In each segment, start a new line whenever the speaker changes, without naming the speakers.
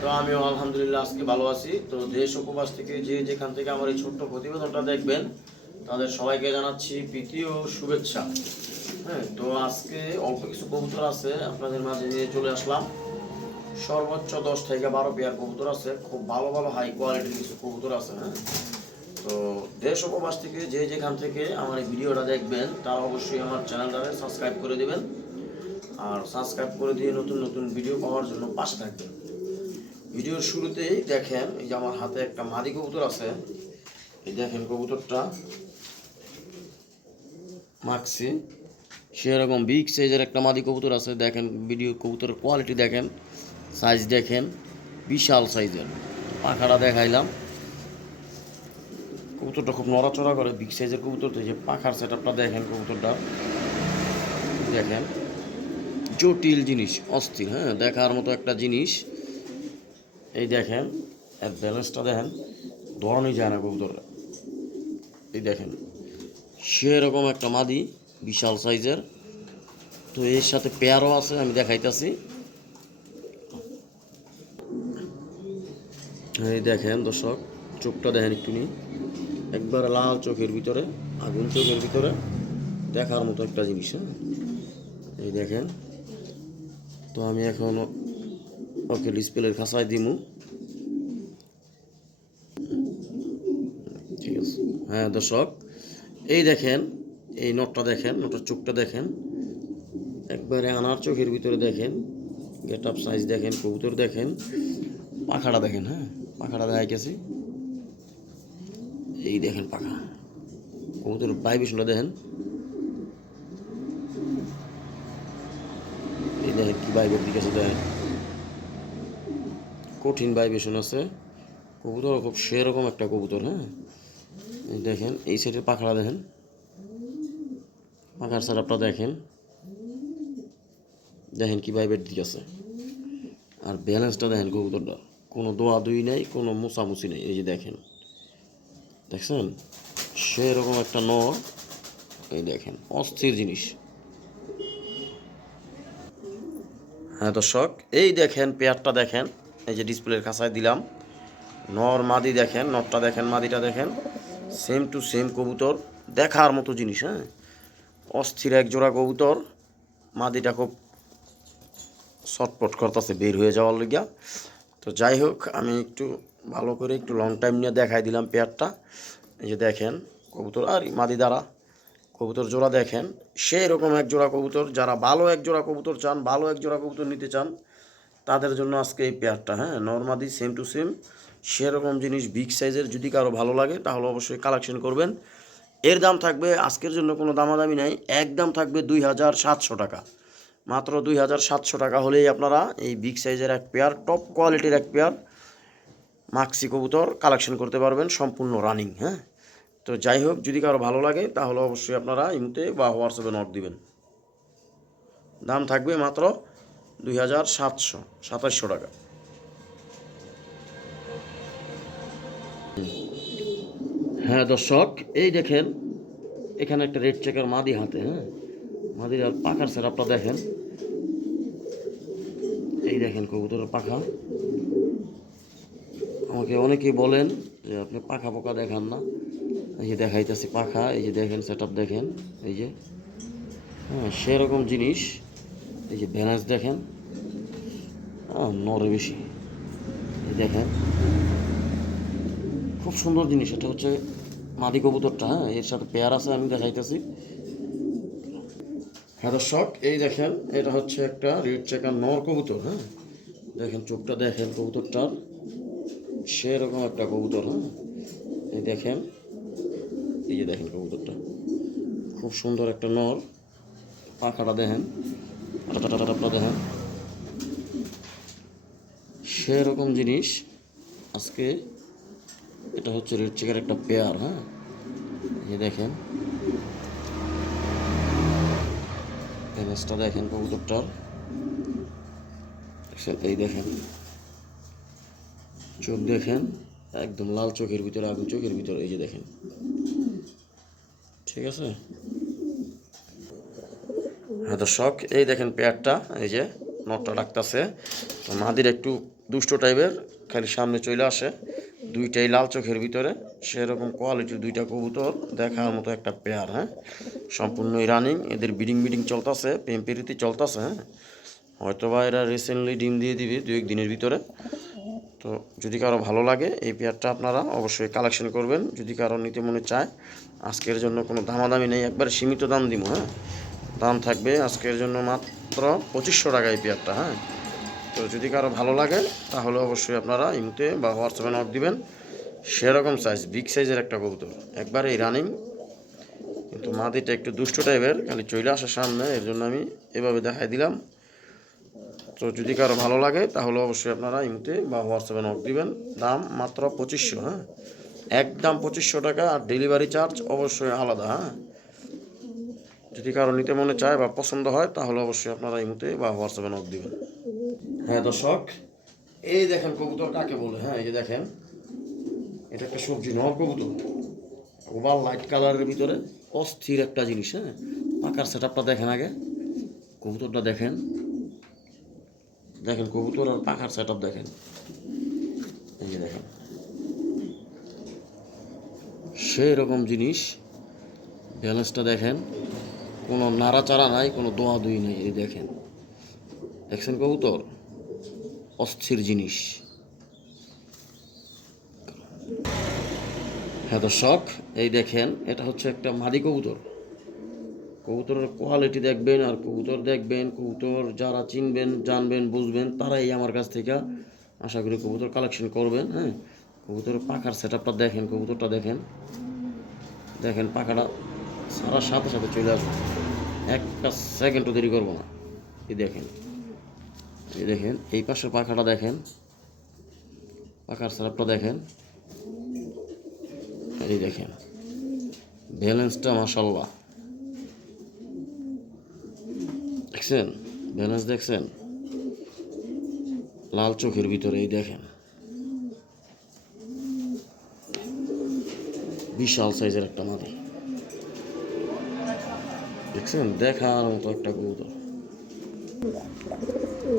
তো আমিও আলহামদুলিল্লাহ আজকে ভালো আছি। তো দেশ উপবাস থেকে যে যেখান থেকে আমার এই ছোট্ট প্রতিবেদনটা দেখবেন, তাদের সবাইকে জানাচ্ছি প্রীতি ও শুভেচ্ছা। হ্যাঁ তো আজকে অল্প কিছু কবুতর আছে, আপনাদের মাঝে নিয়ে চলে আসলাম। সর্বোচ্চ দশ থেকে বারো পেয়ার কবুতর আছে, খুব ভালো ভালো হাই কোয়ালিটির কিছু কবুতর আছে হ্যাঁ। তো দেশ উপবাস থেকে যে যেখান থেকে আমার এই ভিডিওটা দেখবেন, তারা অবশ্যই আমার চ্যানেলটাকে সাবস্ক্রাইব করে দিবেন। আর সাবস্ক্রাইব করে দিয়ে নতুন নতুন ভিডিও পাওয়ার জন্য পাশে থাকবেন। ভিডিওর শুরুতেই দেখেন, এই যে আমার হাতে একটা মাদি কবুতর আছে। এই দেখেন কবুতরটা। মাখছি। সেরকম বিগ সাইজের একটা মাদি কবুতর আছে। দেখেন ভিডিও কবুতরের কোয়ালিটি দেখেন সাইজ দেখেন, বিশাল সাইজের পাখাটা দেখাইলাম। কবুতরটা খুব নড়াচড়া করে বিগ সাইজের কবুতর। যে পাখার সেট দেখেন কবুতরটা। দেখেন। জটিল জিনিস, অস্থির হ্যাঁ? দেখার মতো একটা জিনিস। এই দেখেন, এর ব্যালেন্সটা দেখেন, ধরনই যায় না কবুতর এই দেখেন, সেরকম একটা মাদি, বিশাল সাইজের। তো এর সাথে পেয়ারও আছে, আমি দেখাইতেছি। এই দেখেন দর্শক, চোখটা দেখেন একটু নি। একবার লাল চোখের ভিতরে, আগুন চোখের ভিতরে, দেখার মতো একটা জিনিস হ্যাঁ? এই দেখেন তো আমি এখন ওকে ডিসপ্লের খাসায় দিমু। ঠিক আছে। হ্যাঁ দর্শক, এই দেখেন, এই নটটা দেখেন, নটার চোখটা দেখেন। একবারে আনার চোখের ভিতরে দেখেন গেট আপ সাইজ দেখেন, কবুতর দেখেন, পাখাটা দেখেন হ্যাঁ পাখাটা দেখাই গেছি এই দেখেন পাখা কবুতর ভাইবেশনটা দেখেন এই দেখেন কি ভাইবের দিকে আছে দেখেন। কঠিন ভাইবেশন আছে। কবুতর খুব সেরকম একটা কবুতর হ্যাঁ? দেখেন, এই সাইডের পাখাটা দেখেন। পাখার সারাপটা দেখেন। দেখেন কি ভাইবের দিক আছে। আর ব্যালেন্সটা দেখেন কবুতরটা। কোনো দোয়া দুই নেই, কোনো মোছামুছি নেই। এই যে দেখেন। দেখছেন? সেরকম একটা নর এই দেখেন, অস্থির জিনিস। হ্যাঁ দর্শক, এই দেখেন পেয়ারটা দেখেন, এই যে ডিসপ্লের কাছায় দিলাম। নর মাদি দেখেন, নরটা দেখেন, মাদিটা দেখেন। সেম টু সেম কবুতর, দেখার মতো জিনিস হ্যাঁ? অস্থির এক জোড়া কবুতর, মাদিটা খুব শটপট করতেছে, বের হয়ে যাওয়ার লইগা তো যাই হোক, আমি একটু ভালো করে একটু লং টাইম নিয়ে দেখাই দিলাম পেয়ারটা। এই যে দেখেন কবুতর, আর মাদি দ্বারা কবুতর জোড়া দেখেন সেই রকম এক জোড়া কবুতর, যারা ভালো এক জোড়া কবুতর চান, ভালো এক জোড়া কবুতর নিতে চান, তাদের জন্য আজকে এই পেয়ারটা হ্যাঁ? নর্মাদি সেম টু সেম সেরকম জিনিস বিগ সাইজের যদি কারও ভালো লাগে, তাহলে অবশ্যই কালেকশন করবেন। এর দাম থাকবে, আজকের জন্য কোনো দামাদামি নাই একদম থাকবে দুই হাজার সাতশো টাকা। মাত্র দুই হাজার সাতশো টাকা হলেই আপনারা এই বিগ সাইজের এক পেয়ার টপ কোয়ালিটির এক পেয়ার মাক্সি কবুতর কালেকশন করতে পারবেন, সম্পূর্ণ রানিং হ্যাঁ? তো যাই হোক যদি কারও ভালো লাগে, তাহলে অবশ্যই আপনারা ইমুতে বা হোয়াটসঅ্যাপে নোট দিবেন। দাম থাকবে মাত্র দুই হাজার সাতশো, সাতাশশো টাকা। হ্যাঁ দর্শক, এই দেখেন, এখানে একটা রেড চেকার মাদি হাতে হ্যাঁ? মাদির আর পাখার সেরাপটা দেখেন। এই দেখেন কবুতরের পাখা। আমাকে অনেকেই বলেন যে, আপনি পাখা পোকা দেখান না। এই যে দেখাইতেছি পাখা, এই যে দেখেন সেট দেখেন, এই যে। হ্যাঁ সেরকম জিনিস, এই যে ব্যালেন্স দেখেন। নরে বেশি। এই দেখেন। খুব সুন্দর জিনিস, এটা হচ্ছে মাদি কবুতরটা হ্যাঁ এর সাথে পেয়ার আছে, আমি দেখাইতেছি। হ্যাঁ দর্শক এই দেখেন, এটা হচ্ছে একটা রেড চেকার নর কবুতর হ্যাঁ। দেখেন, চোখটা দেখেন কবুতরটার। সেরকম একটা কবুতর হ্যাঁ। এই দেখেন। এই যে দেখেন কবুতরটা। খুব সুন্দর একটা নর পাখাটা দেখেন। টাটা দেখেন। সেরকম জিনিস আজকে এটা হচ্ছে রেড চেকার একটা পেয়ার হ্যাঁ? এই দেখেন। দেখেন কবুতরটার। এই দেখেন। চোখ দেখেন। একদম লাল চোখের ভিতরে, আগুন চোখের ভিতরে। এই যে দেখেন। ঠিক আছে? হ্যাঁ দর্শক, এই দেখেন পেয়ারটা, এই যে নটটা ডাকতেছে তো মাদির একটু দুষ্ট টাইপের, খালি সামনে চলে আসে। দুইটাই লাল চোখের ভিতরে, সেরকম কোয়ালিটির দুইটা কবুতর দেখার মতো একটা পেয়ার হ্যাঁ? সম্পূর্ণই রানিং এদের বিডিং বিডিং চলতেছে পেম্পেরিতি চলতেছে হ্যাঁ? হয়তো বা এরা রিসেন্টলি ডিম দিয়ে দিবে দু এক দিনের ভিতরে। তো যদি কারও ভালো লাগে, এই পেয়ারটা আপনারা অবশ্যই কালেকশন করবেন, যদি কারও নিতে মনে চায়। আজকের জন্য কোনো দামাদামি নেই। একবারে সীমিত দাম দিব হ্যাঁ? দাম থাকবে আজকের জন্য মাত্র পঁচিশশো টাকা এই পেয়ারটা হ্যাঁ? তো যদি কারও ভালো লাগে, তাহলে অবশ্যই আপনারা ইমুতে বা হোয়াটসঅ্যাপে নক দিবেন। সেরকম সাইজ বিগ সাইজের একটা কবুতর। একবারে এই রানিং কিন্তু মাদিটা একটু দুষ্ট টাইপের খালি চলে আসার সামনে, এর জন্য আমি এভাবে দেখাই দিলাম। তো যদি কারও ভালো লাগে, তাহলে অবশ্যই আপনারা ইমুতে বা হোয়াটসঅ্যাপে নক দিবেন। দাম মাত্র পঁচিশশো হ্যাঁ? একদম পঁচিশশো টাকা আর ডেলিভারি চার্জ অবশ্যই আলাদা হ্যাঁ? যদি কারও নিতে মনে চায় বা পছন্দ হয়, তাহলে অবশ্যই আপনারা ইমুতে বা হোয়াটসঅ্যাপে নক দিবেন। হ্যাঁ দর্শক, এই দেখেন কবুতর কাকে বলে হ্যাঁ এই যে দেখেন, এটা একটা সবজি নর কবুতর। ওভার লাইট কালারের ভিতরে অস্থির একটা জিনিস হ্যাঁ? পাকার সেট আপটা দেখেন আগে। কবুতরটা দেখেন। দেখেন কবুতর আর পাখার সেট দেখেন। এই যে দেখেন। সেই রকম জিনিস। ব্যালেন্সটা দেখেন, কোনো নাড়াচাড়া নাই, কোনো দোয়া দুই নেই, এই দেখেন। দেখছেন কবুতর? অস্থির জিনিস। হ্যাঁ দর্শক, এই দেখেন, এটা হচ্ছে একটা মাদি কবুতর। কবুতরের কোয়ালিটি দেখবেন আর কবুতর দেখবেন, কবুতর যারা চিনবেন, জানবেন, বুঝবেন, তারাই আমার কাছ থেকে আশা করি কবুতর কালেকশন করবেন হ্যাঁ। কবুতরের পাখার সেট আপটা দেখেন, কবুতরটা দেখেন। দেখেন পাখাটা সারা সাথে সাথে চলে আসবে। একটা সেকেন্ডও দেরি করব না। এই দেখেন এই দেখেন, এই পাশের পাখাটা দেখেন। পাখার সেটআপটা দেখেন। এই দেখেন ব্যালেন্সটা মাসাল্লাহ দেখছেন? ব্যালেন্স দেখছেন? লাল চোখের ভিতরে, এই দেখেন। বিশাল সাইজের একটা মাদি। দেখছেন? দেখার মতো একটা কবুতর।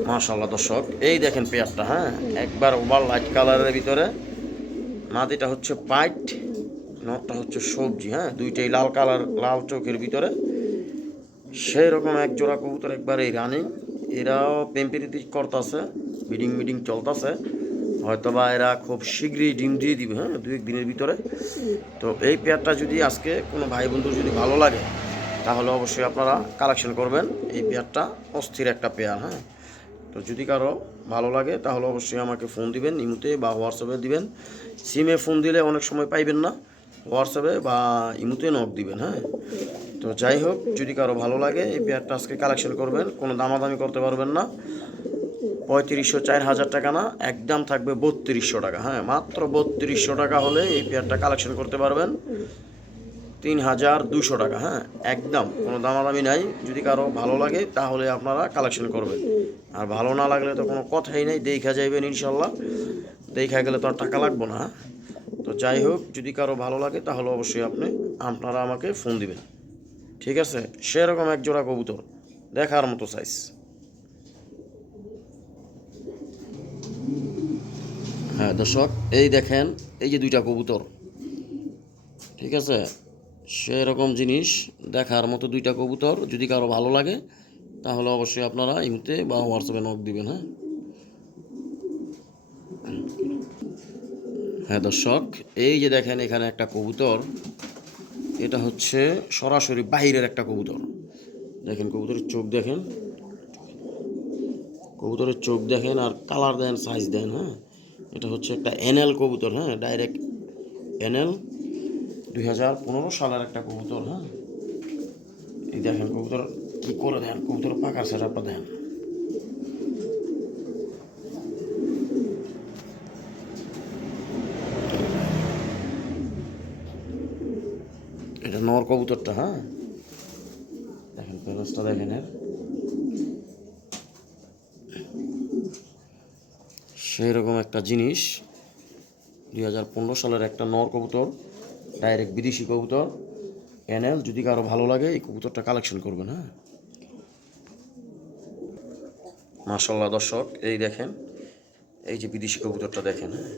মাশাল্লাহ দর্শক, এই দেখেন পেয়ারটা হ্যাঁ? একবার ওভার লাইট কালারের ভিতরে। মাদিটা হচ্ছে পাইট নটটা হচ্ছে সবজি হ্যাঁ? দুইটাই লাল কালার, লাল চোখের ভিতরে। সেই রকম এক জোড়া কবুতর একবার এই রানিং এরাও পেম্পিরিতি করতেছে বিডিং মিডিং চলতেছে। হয়তোবা এরা খুব শীঘ্রই ডিম দিয়ে দিবে হ্যাঁ দু এক দিনের ভিতরে। তো এই পেয়ারটা যদি আজকে কোনো ভাই বন্ধুর যদি ভালো লাগে, তাহলে অবশ্যই আপনারা কালেকশন করবেন এই পেয়ারটা, অস্থির একটা পেয়ার হ্যাঁ। তো যদি কারও ভালো লাগে, তাহলে অবশ্যই আমাকে ফোন দিবেন, ইমুতে বা হোয়াটসঅ্যাপে দিবেন। সিমে ফোন দিলে অনেক সময় পাইবেন না, হোয়াটসঅ্যাপে বা ইমুতে নক দিবেন হ্যাঁ। তো যাই হোক, যদি কারও ভালো লাগে, এই পেয়ারটা আজকে কালেকশন করবেন, কোনো দামাদামি করতে পারবেন না। পঁয়ত্রিশশো চার হাজার টাকা না? একদম থাকবে বত্রিশশো টাকা। হ্যাঁ মাত্র বত্রিশশো টাকা হলে এই পেয়ারটা কালেকশন করতে পারবেন। তিন হাজার দুশো টাকা হ্যাঁ একদম কোনো দামাদামি নাই। যদি কারও ভালো লাগে, তাহলে আপনারা কালেকশন করবেন। আর ভালো না লাগলে তো কোনো কথাই নেই। দেখা যাইবেন ইনশাল্লাহ। দেখা গেলে তো আর টাকা লাগবো না? তো যাই হোক, যদি কারও ভালো লাগে, তাহলে অবশ্যই আপনি, আপনারা আমাকে ফোন দিবেন। ঠিক আছে? সেরকম এক জোড়া কবুতর। দেখার মতো সাইজ হ্যাঁ দর্শক, এই দেখেন, এই যে দুইটা কবুতর, ঠিক আছে? সেরকম জিনিস দেখার মতো দুইটা কবুতর যদি কারও ভালো লাগে, তাহলে অবশ্যই আপনারা ইমতে বা হোয়াটসঅ্যাপে নক দিবেন হ্যাঁ? হ্যাঁ দর্শক, এই যে দেখেন এখানে একটা কবুতর, এটা হচ্ছে সরাসরি বাইরের একটা কবুতর। দেখেন, কবুতরের চোখ দেখেন। কবুতরের চোখ দেখেন আর কালার দেন সাইজ দেন হ্যাঁ? এটা হচ্ছে একটা এনএল কবুতর হ্যাঁ? ডাইরেক্ট এনএল দুই হাজার পনেরো সালের একটা কবুতর হ্যাঁ? এই দেখেন কবুতর কী করে দেন? কবুতর পাকার সেট আপটা দেন। এটা নর কবুতরটা হ্যাঁ? দেখেন প্যালেসটা দেখেন এর। সেই রকম একটা জিনিস। দুই হাজার পনেরো সালের একটা নর কবুতর ডাইরেক্ট বিদেশি কবুতর। এনএল, যদি কারও ভালো লাগে, এই কবুতরটা কালেকশন করবেন হ্যাঁ? মাসাল্লাহ দর্শক, এই দেখেন, এই যে বিদেশি কবুতরটা দেখেন হ্যাঁ?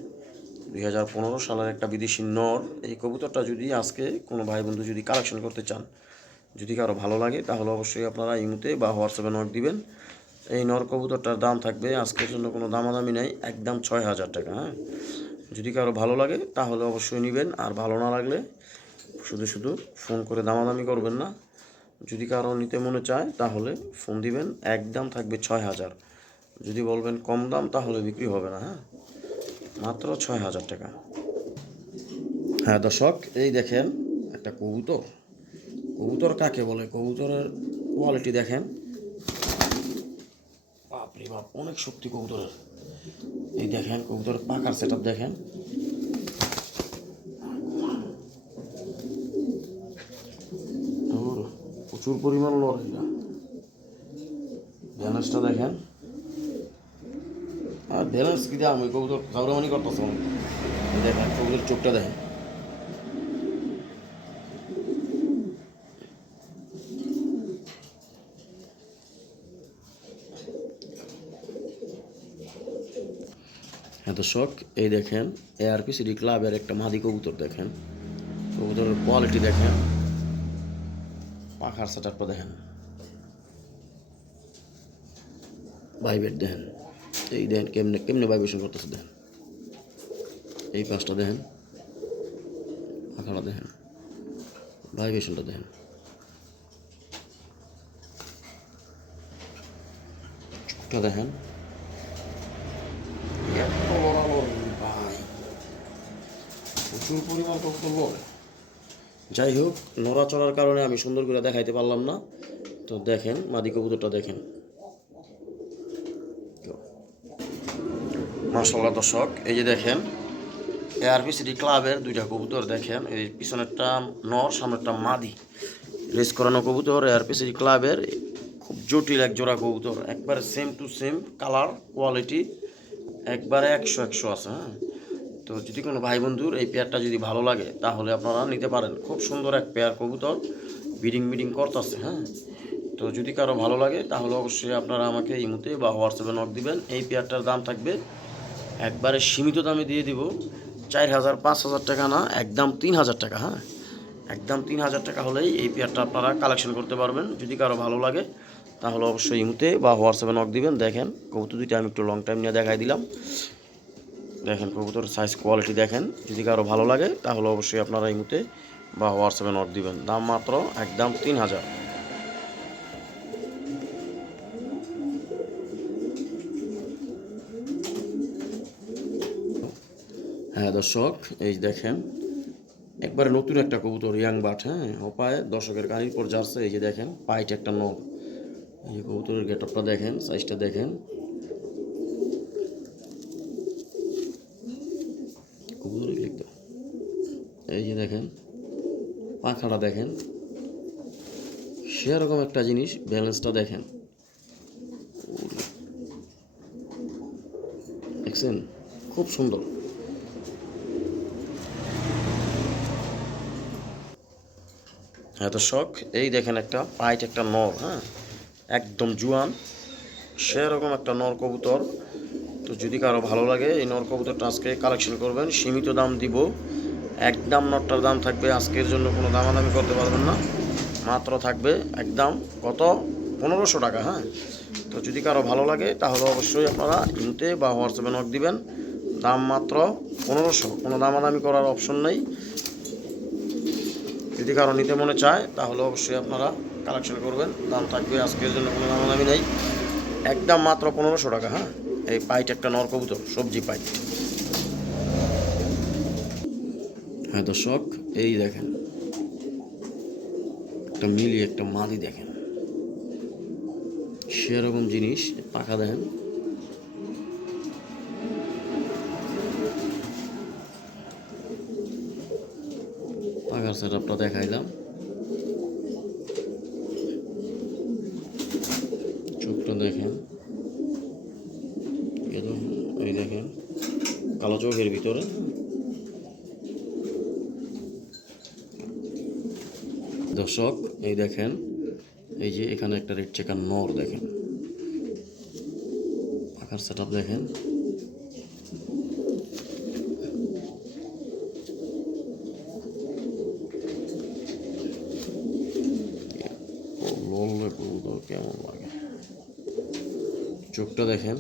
দুই হাজার পনেরো সালের একটা বিদেশি নর, এই কবুতরটা যদি আজকে কোনো ভাই বন্ধু যদি কালেকশন করতে চান, যদি কারও ভালো লাগে, তাহলে অবশ্যই আপনারা ইমুতে বা হোয়াটসঅ্যাপে নক দিবেন। এই নর কবুতরটার দাম থাকবে, আজকের জন্য কোনো দামাদামি নেই, একদম ছয় হাজার টাকা হ্যাঁ? যদি কারও ভালো লাগে, তাহলে অবশ্যই নেবেন, আর ভালো না লাগলে শুধু শুধু ফোন করে দামাদামি করবেন না। যদি কারও নিতে মনে চায়, তাহলে ফোন দিবেন, একদম থাকবে ছয় হাজার যদি বলবেন কম দাম, তাহলে বিক্রি হবে না হ্যাঁ? মাত্র ছয় হাজার টাকা। হ্যাঁ দর্শক, এই দেখেন একটা কবুতর। কবুতর কাকে বলে? কবুতরের কোয়ালিটি দেখেন। বাপরে বাপ, অনেক শক্তি কবুতরের। এই দেখেন, কবুতরের পাকার সেট দেখেন। প্রচুর পরিমাণ লড়াই এটা ব্যালেন্সটা দেখেন। আর ব্যালেন্স কি দাম? ওই কবুতর খাওয়ামানি করতেছে দেখেন কবুতর চোখটা দেখেন হ্যাঁ দর্শক, এই দেখেন এআরপি সিডি ক্লাবের একটা মাদি কবুতর দেখেন। কবুতরের কোয়ালিটি দেখেন। পাখার সেট আপটা দেখেন। ভাইবেট দেখেন। এই দেখেন, কেমনে কেমনে ভাইব্রেশন করতেছে দেখেন। এই পাঁচটা দেখেন। পাখাটা দেখেন। ভাইব্রেশনটা দেখেন। দেখেন। এত লড়ালড়ি ভাই প্রচুর পরিমাণ কবুতর লড়ে যাই হোক, নড়াচড়ার কারণে আমি সুন্দর করে দেখাইতে পারলাম না। তো দেখেন, মাদি কবুতরটা দেখেন। মাসাল্লাহ দর্শক, এই যে দেখেন এআরপি সিটি ক্লাবের দুইটা কবুতর দেখেন। এই পিছনেরটা নর, সামনেরটা মাদি। রেস করানো কবুতর এআরপি সিটি ক্লাবের, খুব জটিল এক জোড়া কবুতর। একবারে same to same colour quality একবারে একশো একশো আছে হ্যাঁ? তো যদি কোনো ভাই বন্ধুর এই পেয়ারটা যদি ভালো লাগে, তাহলে আপনারা নিতে পারেন। খুব সুন্দর এক পেয়ার কবুতর। বিডিং বিডিং করতেছে হ্যাঁ? তো যদি কারও ভালো লাগে, তাহলে অবশ্যই আপনারা আমাকে এই ইমুতে বা হোয়াটসঅ্যাপে নক দিবেন। এই পেয়ারটার দাম থাকবে একবারে সীমিত দামে দিয়ে দিব। চার হাজার, পাঁচ হাজার টাকা না, একদম তিন হাজার টাকা হ্যাঁ? একদম তিন হাজার টাকা হলেই এই পেয়ারটা আপনারা কালেকশন করতে পারবেন। যদি কারও ভালো লাগে, তাহলে অবশ্যই ইমুতে বা হোয়াটসঅ্যাপে নক দিবেন। দেখেন, কবুতর দুইটা আমি একটু লং টাইম নিয়ে দেখাই দিলাম। দেখেন কবুতর সাইজ কোয়ালিটি দেখেন। যদি কারও ভালো লাগে, তাহলে অবশ্যই আপনারা এই মুহূর্তে বা হোয়াটসঅ্যাপে নক দিবেন। দাম মাত্র একদম তিন হাজার হ্যাঁ দর্শক, এই দেখেন। একবারে নতুন একটা কবুতর ইয়াং বাট হ্যাঁ অপায়। দর্শকের গাড়ির পর যাচ্ছে, এই যে দেখেন, পাইট একটা নর এই কবুতরের গেটআপটা দেখেন সাইজটা দেখেন। এই যে দেখেন, পাখাটা দেখেন, সেরকম একটা জিনিস ব্যালেন্সটা দেখেন। দেখছেন? খুব সুন্দর। হ্যাঁ তো শখ, এই দেখেন একটা পাইট, একটা নর হ্যাঁ? একদম জুয়ান, সেরকম একটা নর কবুতর। তো যদি কারও ভালো লাগে, এই নর কবুতরটা আজকে কালেকশন করবেন, সীমিত দাম দিব। একদম নটটার দাম থাকবে, আজকের জন্য কোনো দামাদামি করতে পারবেন না। মাত্র থাকবে একদম কত? পনেরোশো টাকা হ্যাঁ? তো যদি কারও ভালো লাগে, তাহলে অবশ্যই আপনারা ইনতে বা হোয়াটসঅ্যাপে নক দিবেন। দাম মাত্র পনেরোশো, কোনো দামাদামি করার অপশন নেই। যদি কারও নিতে মনে চায়, তাহলে অবশ্যই আপনারা কালেকশন করবেন। দাম থাকবে আজকের জন্য কোনো দামাদামি নেই। একদম মাত্র পনেরোশো টাকা হ্যাঁ? এই পাইট একটা নর কবুতর, সবজি পাইট। হ্যাঁ দর্শক এই দেখেন। একটা মিলি, একটা মাদি দেখেন। সেরকম জিনিস, পাখা দেখেন। পাখার সেট আপটা দেখাইলাম। চোখটা দেখেন। এই দেখেন। কালো চোখের ভিতরে। দর্শক এই দেখেন, এই যে এখানে একটা রেড চেকার নর দেখেন। পাখার সেট দেখেন। কেমন লাগে। চোখটা দেখেন।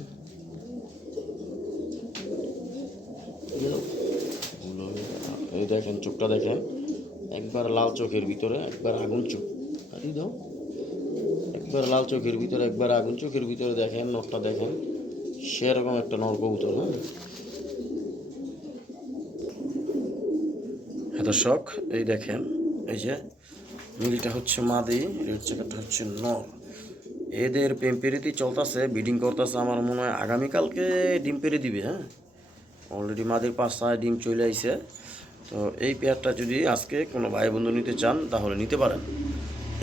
এই দেখেন, চোখটা দেখেন। একবার লাল চোখের ভিতরে, একবার আগুন চোখ। আরে দাও। একবার লাল চোখের ভিতরে, একবার আগুন চোখের ভিতরে দেখেন, নখটা দেখেন। সেরকম একটা নর কবুতর হ্যাঁ? হ্যাঁ দর্শক, এই দেখেন, এই যে নীলটা হচ্ছে মাদি রেড চেকারটা হচ্ছে নর। এদের প্রেম পেরিতি চলতেছে বিডিং করতেছে আমার মনে হয় আগামীকালকে ডিম পেরে দিবে হ্যাঁ? অলরেডি মাদির পাঁচটায় ডিম চলে আইছে। তো এই পেয়ারটা যদি আজকে কোনো ভাই বন্ধু নিতে চান, তাহলে নিতে পারেন।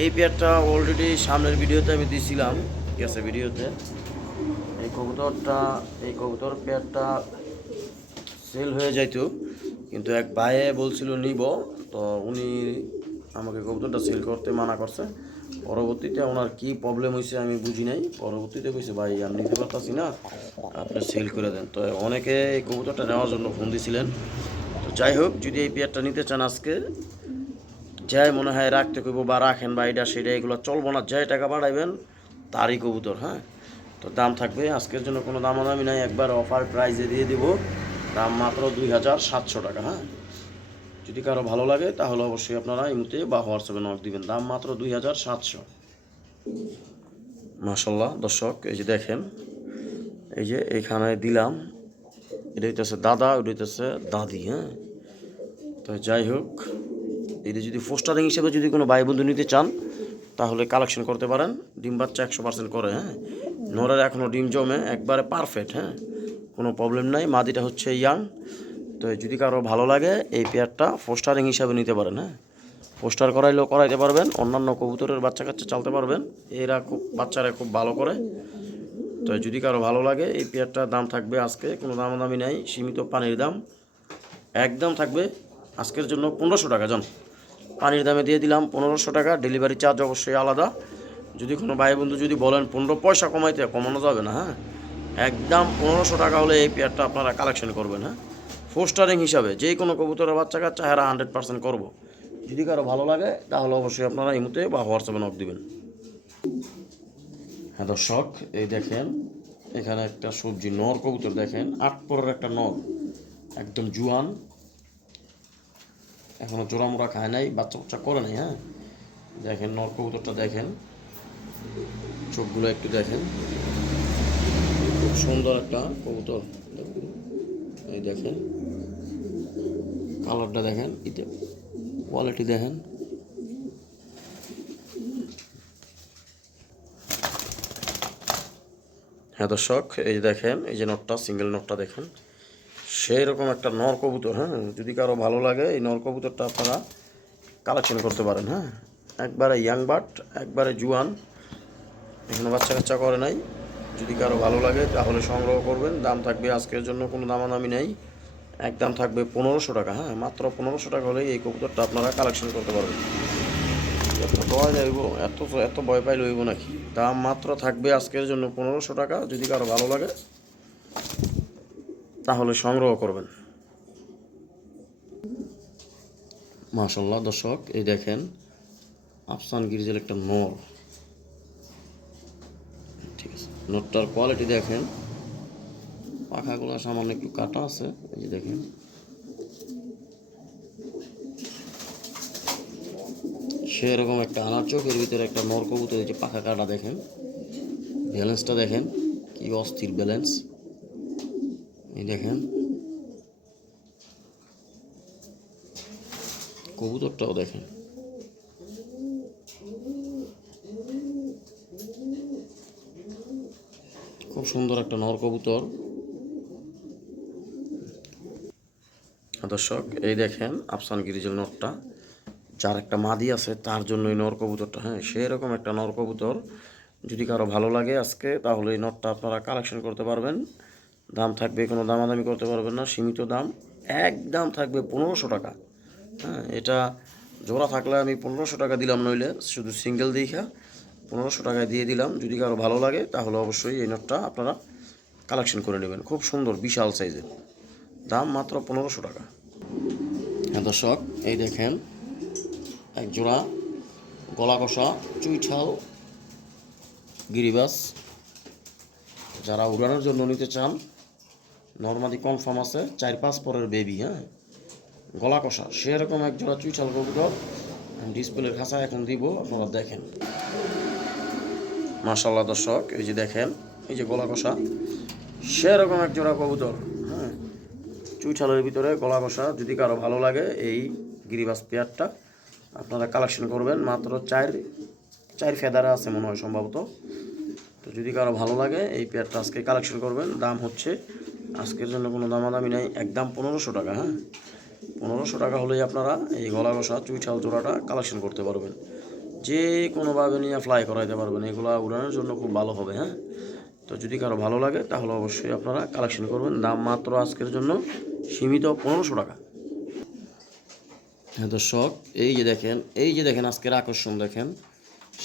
এই পেয়ারটা অলরেডি সামনের ভিডিওতে আমি দিয়েছিলাম গেছে ভিডিওতে। এই কবুতরটা, এই কবুতর পেয়ারটা সেল হয়ে যাইতো, কিন্তু এক ভাইয়ে বলছিল নিব, তো উনি আমাকে কবুতরটা সেল করতে মানা করছে। পরবর্তীতে ওনার কি প্রবলেম হয়েছে আমি বুঝি নাই। পরবর্তীতে কইছে, ভাই, আর নিতে পারতাছি না, আপনি সেল করে দেন। তো অনেকে এই কবুতরটা নেওয়ার জন্য ফোন দিছিলেন। তো যাই হোক, যদি এই পেয়ারটা নিতে চান আজকে, যাই মনে হয় রাখতে কইব বা রাখেন বা এটা সেটা এগুলো চলবো না, যাই টাকা বাড়াইবেন, তারই কবুতর হ্যাঁ? তো দাম থাকবে, আজকের জন্য কোনো দামাদামি নাই, একবার অফার প্রাইজে দিয়ে দিব, দাম মাত্র দুই হাজার সাতশো টাকা হ্যাঁ? যদি কারও ভালো লাগে, তাহলে অবশ্যই আপনারা ইমুতে বা হোয়াটসঅ্যাপে নক দিবেন, দাম মাত্র দুই হাজার সাতশো। মাসাল্লাহ দর্শক, এই যে দেখেন, এই যে এইখানে দিলাম এটা হইতেছে দাদা, ওটা হইতেছে দাদি হ্যাঁ? তো যাই হোক এটা যদি পোস্টারিং হিসেবে যদি কোনো ভাই বন্ধু নিতে চান, তাহলে কালেকশন করতে পারেন। ডিম বাচ্চা একশো পার্সেন্ট করে হ্যাঁ? নরের এখনও ডিম জমে, একবারে পারফেক্ট হ্যাঁ? কোনো প্রবলেম নাই, মাদিটা হচ্ছে ইয়াং তো যদি কারও ভালো লাগে, এই পেয়ারটা পোস্টারিং হিসাবে নিতে পারেন হ্যাঁ? পোস্টার করাইলেও করাইতে পারবেন, অন্যান্য কবুতরের বাচ্চা কাচ্চা চালতে পারবেন। এরা খুব, বাচ্চারা খুব ভালো করে। তো যদি কারও ভালো লাগে এই পেয়ারটার দাম থাকবে আজকে কোনো দামাদামি নাই সীমিত পানির দাম। একদম থাকবে আজকের জন্য পনেরোশো টাকা জন। পানির দামে দিয়ে দিলাম পনেরোশো টাকা ডেলিভারি চার্জ অবশ্যই আলাদা। যদি কোনো ভাই বন্ধু যদি বলেন পনেরো পয়সা কমাইতে কমানো যাবে না হ্যাঁ? একদম পনেরোশো টাকা হলে এই পেয়ারটা আপনারা কালেকশন করবেন হ্যাঁ? ফোস্টারিং হিসাবে যে কোনো কবুতরের বাচ্চা কাচ্চা হেরা হান্ড্রেড পার্সেন্ট করব। যদি কারও ভালো লাগে তাহলে অবশ্যই আপনারা এই মুহূর্তে বা হোয়াটসঅ্যাপে নক দিবেন। হ্যাঁ দর্শক, এই দেখেন, এখানে একটা সবজি নর কবুতর দেখেন, আট পরের একটা নর, একদম জুয়ান। এখনও জোড়া মোড়া খায় নাই বাচ্চা বাচ্চা করে নাই হ্যাঁ? দেখেন, নর কবুতরটা দেখেন, চোখগুলো একটু দেখেন। খুব সুন্দর একটা কবুতর। এই দেখেন, কালারটা দেখেন কোয়ালিটি দেখেন। হ্যাঁ দর্শক, এই দেখেন, এই যে নটটা সিঙ্গেল নটটা দেখেন সেই রকম একটা নর কবুতর হ্যাঁ? যদি কারও ভালো লাগে, এই নর কবুতরটা আপনারা কালেকশন করতে পারেন হ্যাঁ? একবারে ইয়াং বাট একবারে জুয়ান, এখানে বাচ্চা কাচ্চা করে নাই। যদি কারও ভালো লাগে, তাহলে সংগ্রহ করবেন। দাম থাকবে আজকের জন্য কোনো দামাদামি নেই। একদম থাকবে পনেরোশো টাকা হ্যাঁ? মাত্র পনেরোশো টাকা হলেই এই কবুতরটা আপনারা কালেকশন করতে পারবেন। ভয় লইব এত এত ভয় পাই লইব নাকি? দাম মাত্র থাকবে আজকের জন্য পনেরোশো টাকা, যদি কারও ভালো লাগে, তাহলে সংগ্রহ করবেন। মাশাল্লাহ দর্শক, এই দেখেন, আফসান গিরিজের একটা নর ঠিক আছে নটটার কোয়ালিটি দেখেন। পাখাগুলো সামান্য একটু কাটা আছে, এই যে দেখেন। সেরকম একটা আনার চোখের ভিতরে একটা নর কবুতর যে পাখা কাটা দেখেন। ব্যালেন্সটা দেখেন, কি অস্থির ব্যালেন্স। এই দেখেন। কবুতরটাও দেখেন। খুব সুন্দর একটা নর কবুতর। দর্শক, এই দেখেন আফসান গিরিজেল নরটা। যার একটা মাদি আছে, তার জন্য এই নর কবুতরটা হ্যাঁ সেরকম একটা নরকবুতর যদি কারও ভালো লাগে আজকে, তাহলে এই নটটা আপনারা কালেকশন করতে পারবেন। দাম থাকবে, কোনো দামাদামি করতে পারবেন না, সীমিত দাম। একদম থাকবে পনেরোশো টাকা। হ্যাঁ এটা জোড়া থাকলে আমি পনেরোশো টাকা দিলাম নইলে, শুধু সিঙ্গেল দেখা, পনেরোশো টাকায় দিয়ে দিলাম। যদি কারও ভালো লাগে, তাহলে অবশ্যই এই নটটা আপনারা কালেকশন করে নেবেন। খুব সুন্দর, বিশাল সাইজের দাম মাত্র পনেরোশো টাকা। হ্যাঁ দর্শক, এই দেখেন এক জোড়া, গলা কষা চুইঠাল গিরিবাস। যারা উড়ানোর জন্য নিতে চান নর্মালি কনফার্ম আছে, চার পাঁচ পরের বেবি হ্যাঁ? গলা কষা, সেরকম এক জোড়া চুইঠাল কবুতর ডিসপ্লের খাঁচা এখন দিব, আপনারা দেখেন। মাশাল্লাহ দর্শক, এই যে দেখেন, এই যে গলা কষা, সেরকম এক জোড়া কবুতর হ্যাঁ? চুইঠালের ভিতরে গলা কষা যদি কারও ভালো লাগে, এই গিরিবাস পেয়ারটা আপনারা কালেকশন করবেন, মাত্র চার চার ফেদারা আছে মনে হয় সম্ভবত। তো যদি কারও ভালো লাগে, এই পেয়ারটা আজকে কালেকশন করবেন, দাম হচ্ছে, আজকের জন্য কোনো দামাদামি নাই, একদম পনেরোশো টাকা হ্যাঁ? পনেরোশো টাকা হলেই আপনারা এই গলা কষা চুইঠাল জোড়াটা কালেকশন করতে পারবেন। যে কোনোভাবে নিয়ে ফ্লাই করাইতে পারবেন, এগুলা উড়ানোর জন্য খুব ভালো হবে হ্যাঁ? তো যদি কারও ভালো লাগে, তাহলে অবশ্যই আপনারা কালেকশন করবেন। দাম মাত্র আজকের জন্য সীমিত পনেরোশো টাকা। হ্যাঁ দর্শক, এই যে দেখেন, এই যে দেখেন আজকের আকর্ষণ দেখেন,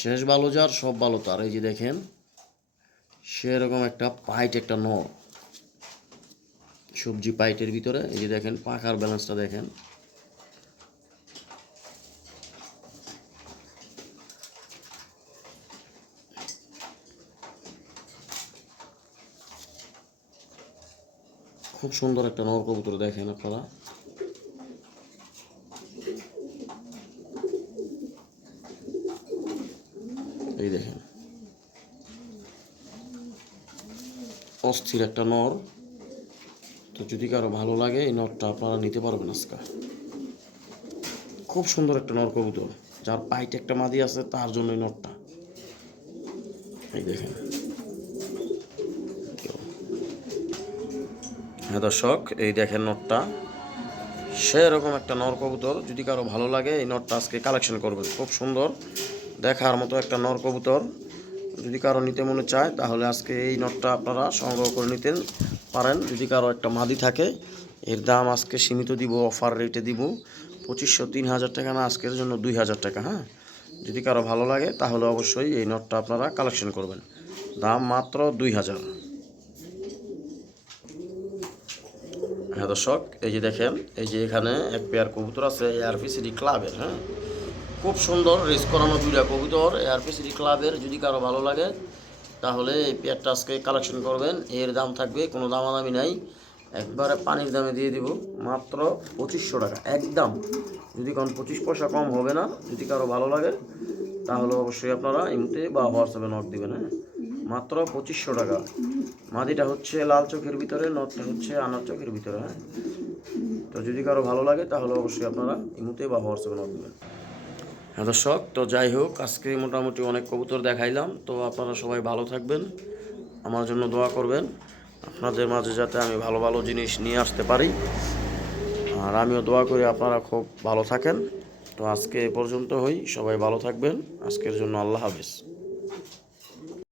শেষ ভালো যার, সব ভালো তার। এই যে দেখেন, সেরকম একটা পাইট, একটা ন সবজি পাইটের ভিতরে, এই যে দেখেন, পাখার ব্যালেন্সটা দেখেন। খুব সুন্দর একটা নর কবুতর দেখেন আপনারা। এই দেখেন। অস্থির একটা নর। তো যদি কারও ভালো লাগে, এই নরটা আপনারা নিতে পারবেন আজকে। খুব সুন্দর একটা নর কবুতর। যার পাইট একটা মাদি আছে, তার জন্য এই নরটা। এই দেখেন। হ্যাঁ দর্শক, এই দেখেন নটটা সেরকম একটা নর কবুতর। যদি কারও ভালো লাগে, এই নটটা আজকে কালেকশন করবেন। খুব সুন্দর। দেখার মতো একটা নর কবুতর। যদি কারও নিতে মনে চায়, তাহলে আজকে এই নটটা আপনারা সংগ্রহ করে নিতে পারেন। যদি কারও একটা মাদি থাকে, এর দাম আজকে সীমিত দিব, অফার রেটে দিব। পঁচিশশো, তিন হাজার টাকা না, আজকের জন্য দুই হাজার টাকা হ্যাঁ? যদি কারও ভালো লাগে, তাহলে অবশ্যই এই নটটা আপনারা কালেকশন করবেন। দাম মাত্র দুই হাজার। হ্যাঁ দর্শক, এই যে দেখেন, এই যে এখানে এক পেয়ার কবুতর আছে এআরপি সিটি ক্লাবের হ্যাঁ? খুব সুন্দর রেস করানো দুইটা কবুতর এআরপি সিটি ক্লাবের যদি কারও ভালো লাগে, তাহলে এই পেয়ারটা আজকে কালেকশন করবেন। এর দাম থাকবে, কোনো দামাদামি নাই। একবারে পানির দামে দিয়ে দিব, মাত্র পঁচিশশো টাকা, একদম। যদি কোন পঁচিশ পয়সা কম হবে না, যদি কারও ভালো লাগে, তাহলে অবশ্যই আপনারা ইমতে বা হোয়াটসঅ্যাপে নক দেবেন হ্যাঁ? মাত্র পঁচিশশো টাকা। মাদিটা হচ্ছে লাল চোখের ভিতরে নটটা হচ্ছে আনার চোখের ভিতরে হ্যাঁ? তো যদি কারও ভালো লাগে, তাহলে অবশ্যই আপনারা ইমুতে বা হোয়াটসঅ্যাপে নক দেবেন। হ্যাঁ দর্শক, তো যাই হোক, আজকে মোটামুটি অনেক কবুতর দেখাইলাম। তো আপনারা সবাই ভালো থাকবেন, আমার জন্য দোয়া করবেন, আপনাদের মাঝে যাতে আমি ভালো ভালো জিনিস নিয়ে আসতে পারি। আর আমিও দোয়া করি আপনারা খুব ভালো থাকেন। তো আজকে এ পর্যন্ত হই, সবাই ভালো থাকবেন। আজকের জন্য আল্লাহ হাফিজ।